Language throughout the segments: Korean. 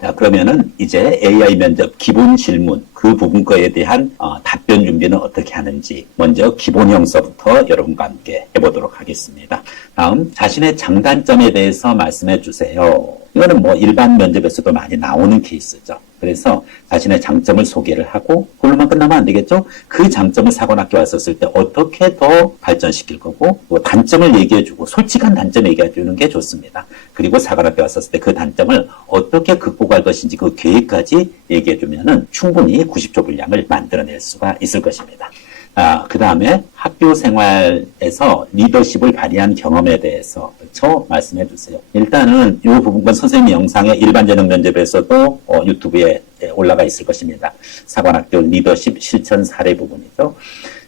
자, 그러면은 이제 AI 면접 기본 질문 그 부분 거에 대한 답변 준비는 어떻게 하는지 먼저 기본 형서부터 여러분과 함께 해보도록 하겠습니다. 다음 자신의 장단점에 대해서 말씀해 주세요. 이거는 뭐 일반 면접에서도 많이 나오는 케이스죠. 그래서 자신의 장점을 소개를 하고 그걸로만 끝나면 안 되겠죠. 그 장점을 사관학교 왔었을 때 어떻게 더 발전시킬 거고 또 단점을 얘기해주고 솔직한 단점 얘기해주는 게 좋습니다. 그리고 사관학교 왔었을 때 그 단점을 어떻게 극복할 것인지 그 계획까지 얘기해주면은 충분히 90초 분량을 만들어낼 수가 있을 것입니다. 그 다음에 학교 생활에서 리더십을 발휘한 경험에 대해서 그렇죠? 말씀해 주세요. 일단은 이 부분은 선생님 영상의 일반 전형 면접에서도 유튜브에 올라가 있을 것입니다. 사관학교 리더십 실천 사례 부분이죠.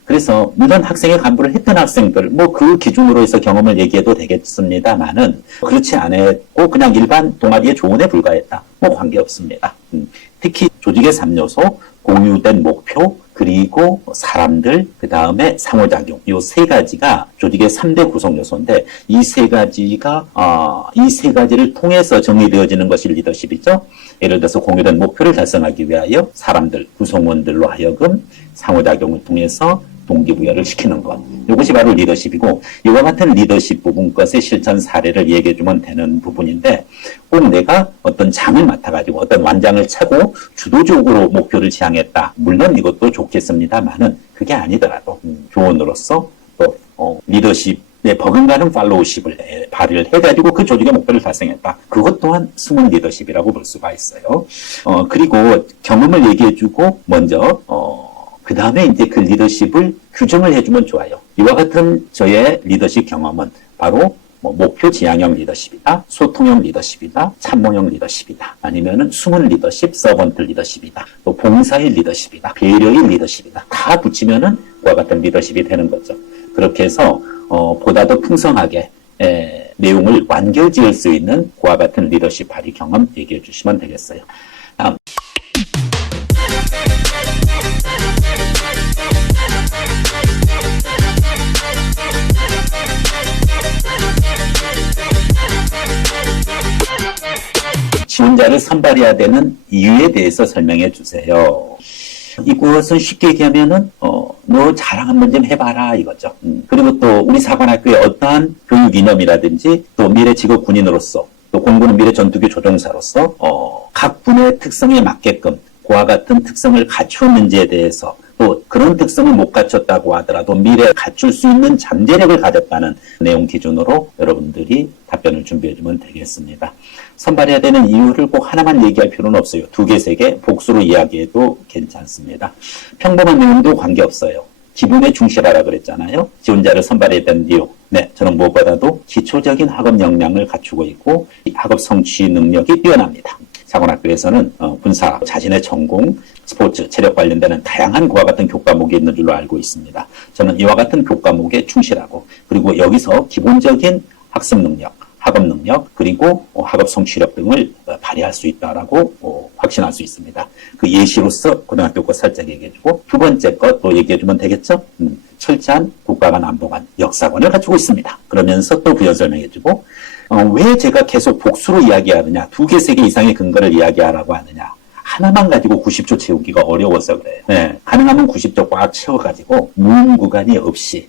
그래서 물론 학생의 간부를 했던 학생들 뭐 그 기준으로 해서 경험을 얘기해도 되겠습니다만은 그렇지 않았고 그냥 일반 동아리의 조언에 불과했다. 뭐 관계없습니다. 특히 조직의 3요소, 공유된 목표, 그리고 사람들, 그 다음에 상호작용. 이 세 가지가 조직의 3대 구성 요소인데 이 세 가지가 이 세 가지를 통해서 정리되어지는 것이 리더십이죠. 예를 들어서 공유된 목표를 달성하기 위하여 사람들, 구성원들로 하여금 상호작용을 통해서 동기부여를 시키는 것. 이것이 바로 리더십이고 이와 같은 리더십 부분 것의 실천 사례를 얘기해주면 되는 부분인데 꼭 내가 어떤 장을 맡아가지고 어떤 완장을 차고 주도적으로 목표를 지향했다. 물론 이것도 좋겠습니다만은 그게 아니더라도 조언으로서 또 리더십에 버금가는 팔로우십을 발휘를 해가지고 그 조직의 목표를 달성했다. 그것 또한 숨은 리더십이라고 볼 수가 있어요. 그리고 경험을 얘기해주고 먼저 그 다음에 이제 그 리더십을 규정을 해주면 좋아요. 이와 같은 저의 리더십 경험은 바로 목표 지향형 리더십이다, 소통형 리더십이다, 참모형 리더십이다, 아니면은 숨은 리더십, 서번트 리더십이다, 또 봉사의 리더십이다, 배려의 리더십이다. 다 붙이면은 그와 같은 리더십이 되는 거죠. 그렇게 해서 보다 더 풍성하게 내용을 완결지을 수 있는 그와 같은 리더십 발휘 경험 얘기해 주시면 되겠어요. 다음. 지원자를 선발해야 되는 이유에 대해서 설명해 주세요. 이것은 쉽게 얘기하면은 너 자랑 한번 좀 해봐라 이거죠. 그리고 또 우리 사관학교의 어떠한 교육 이념이라든지 또 미래 직업 군인으로서 또 공부는 미래 전투기 조종사로서 각 분의 특성에 맞게끔 그와 같은 특성을 갖추었는지에 대해서 또 그런 특성을 못 갖췄다고 하더라도 미래에 갖출 수 있는 잠재력을 가졌다는 내용 기준으로 여러분들이 답변을 준비해주면 되겠습니다. 선발해야 되는 이유를 꼭 하나만 얘기할 필요는 없어요. 2개, 3개 복수로 이야기해도 괜찮습니다. 평범한 내용도 관계없어요. 기본에 충실하라 그랬잖아요. 지원자를 선발해야 되는 이유. 네, 저는 무엇보다도 기초적인 학업 역량을 갖추고 있고 학업 성취 능력이 뛰어납니다. 사관학교에서는 군사, 자신의 전공, 스포츠, 체력 관련되는 다양한 그와 같은 교과목이 있는 줄로 알고 있습니다. 저는 이와 같은 교과목에 충실하고 그리고 여기서 기본적인 학습 능력, 학업 능력, 그리고 학업 성취력 등을 발휘할 수 있다라고 확신할 수 있습니다. 그 예시로서 고등학교 것 살짝 얘기해주고 두 번째 것도 얘기해주면 되겠죠? 철저한 국가관 안보관 역사관을 갖추고 있습니다. 그러면서 또 부연 설명해주고 왜 제가 계속 복수로 이야기하느냐 2개, 3개 이상의 근거를 이야기하라고 하느냐 하나만 가지고 90초 채우기가 어려워서 그래요. 네, 가능하면 90초 꽉 채워가지고 무음 구간이 없이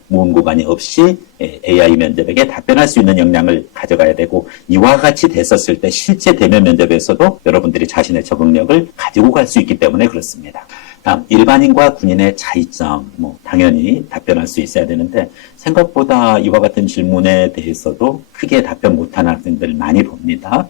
AI 면접에게 답변할 수 있는 역량을 가져가야 되고 이와 같이 됐었을 때 실제 대면 면접에서도 여러분들이 자신의 적응력을 가지고 갈 수 있기 때문에 그렇습니다. 다음 일반인과 군인의 차이점 당연히 답변할 수 있어야 되는데 생각보다 이와 같은 질문에 대해서도 크게 답변 못하는 학생들 많이 봅니다.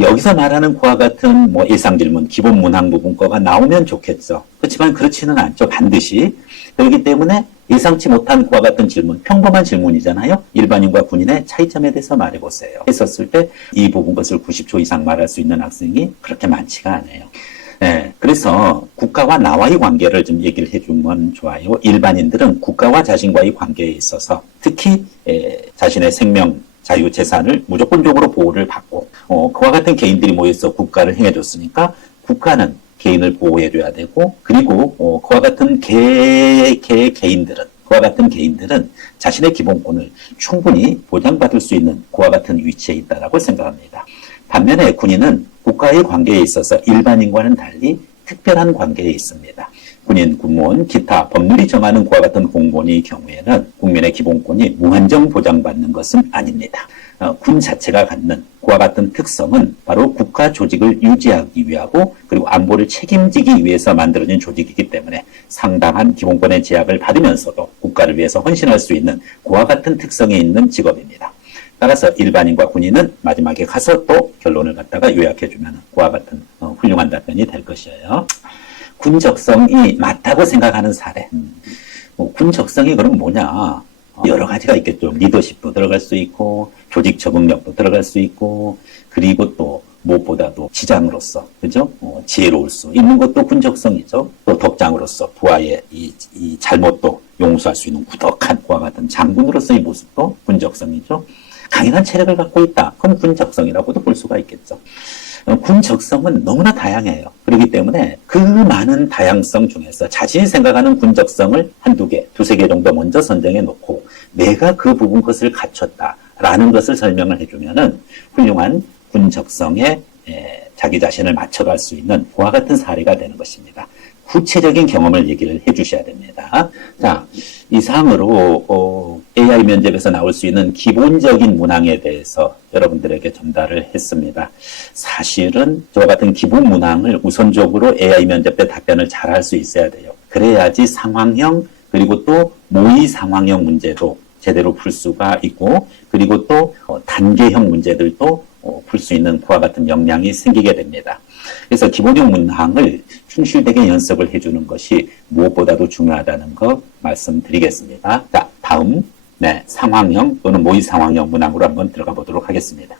여기서 말하는 그와 같은 일상질문, 기본 문항 부분 거가 나오면 좋겠죠. 그렇지만 그렇지는 않죠. 반드시. 그렇기 때문에 예상치 못한 그와 같은 질문, 평범한 질문이잖아요. 일반인과 군인의 차이점에 대해서 말해보세요. 했었을 때 이 부분 것을 90초 이상 말할 수 있는 학생이 그렇게 많지가 않아요. 네, 그래서 국가와 나와의 관계를 좀 얘기를 해주면 좋아요. 일반인들은 국가와 자신과의 관계에 있어서 특히 자신의 생명, 자유, 재산을 무조건적으로 보호를 받고 그와 같은 개인들이 모여서 국가를 행해줬으니까 국가는 개인을 보호해줘야 되고 그리고 그와 같은 개인들은 자신의 기본권을 충분히 보장받을 수 있는 그와 같은 위치에 있다라고 생각합니다. 반면에 군인은 국가의 관계에 있어서 일반인과는 달리 특별한 관계에 있습니다. 군인, 군무원, 기타 법률이 정하는 그와 같은 공무원의 경우에는 국민의 기본권이 무한정 보장받는 것은 아닙니다. 군 자체가 갖는 그와 같은 특성은 바로 국가 조직을 유지하기 위하고 그리고 안보를 책임지기 위해서 만들어진 조직이기 때문에 상당한 기본권의 제약을 받으면서도 국가를 위해서 헌신할 수 있는 그와 같은 특성이 있는 직업입니다. 따라서 일반인과 군인은 마지막에 가서 또 결론을 갖다가 요약해주면 그와 같은 훌륭한 답변이 될 것이에요. 군 적성이 맞다고 생각하는 사례. 군 적성이 그럼 뭐냐? 여러 가지가 있겠죠. 리더십도 들어갈 수 있고, 조직 적응력도 들어갈 수 있고, 그리고 또 무엇보다도 지장으로서, 그죠? 지혜로울 수 있는 것도 군 적성이죠. 또 덕장으로서 부하의 이 잘못도 용서할 수 있는 구덕한 그와 같은 장군으로서의 모습도 군 적성이죠. 강인한 체력을 갖고 있다. 그럼 군 적성이라고도 볼 수가 있겠죠. 군 적성은 너무나 다양해요. 그렇기 때문에 그 많은 다양성 중에서 자신이 생각하는 군 적성을 한두 개, 두세 개 정도 먼저 선정해 놓고 내가 그 부분 것을 갖췄다라는 것을 설명을 해주면은 훌륭한 군 적성에 자기 자신을 맞춰갈 수 있는 그와 같은 사례가 되는 것입니다. 구체적인 경험을 얘기를 해 주셔야 됩니다. 자, 이상으로 AI 면접에서 나올 수 있는 기본적인 문항에 대해서 여러분들에게 전달을 했습니다. 사실은 저와 같은 기본 문항을 우선적으로 AI 면접 때 답변을 잘 할 수 있어야 돼요. 그래야지 상황형 그리고 또 모의 상황형 문제도 제대로 풀 수가 있고 그리고 또 단계형 문제들도 풀 수 있는 그와 같은 역량이 생기게 됩니다. 그래서 기본형 문항을 충실되게 연습을 해주는 것이 무엇보다도 중요하다는 거 말씀드리겠습니다. 자, 다음 상황형 또는 모의 상황형 문항으로 한번 들어가 보도록 하겠습니다.